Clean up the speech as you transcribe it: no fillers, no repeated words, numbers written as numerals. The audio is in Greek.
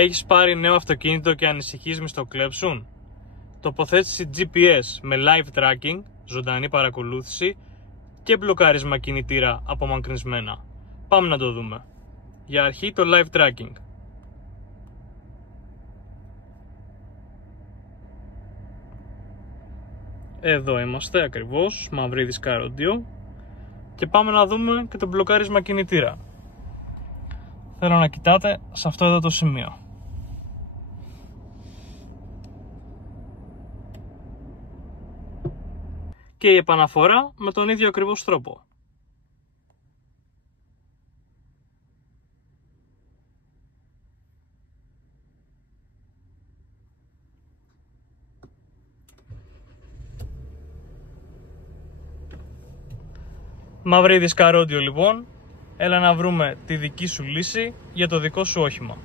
Έχεις πάρει νέο αυτοκίνητο και ανησυχείς μη στο κλέψουν? Τοποθέτηση GPS με live tracking, ζωντανή παρακολούθηση και μπλοκάρισμα κινητήρα απομακρυσμένα. Πάμε να το δούμε. Για αρχή το live tracking. Εδώ είμαστε ακριβώς, Μαυρίδης Καρόντιο, και πάμε να δούμε και το μπλοκάρισμα κινητήρα. Θέλω να κοιτάτε σε αυτό εδώ το σημείο. Και η επαναφορά με τον ίδιο ακριβώς τρόπο. Μαυρίδης Καρόντιο λοιπόν, έλα να βρούμε τη δική σου λύση για το δικό σου όχημα.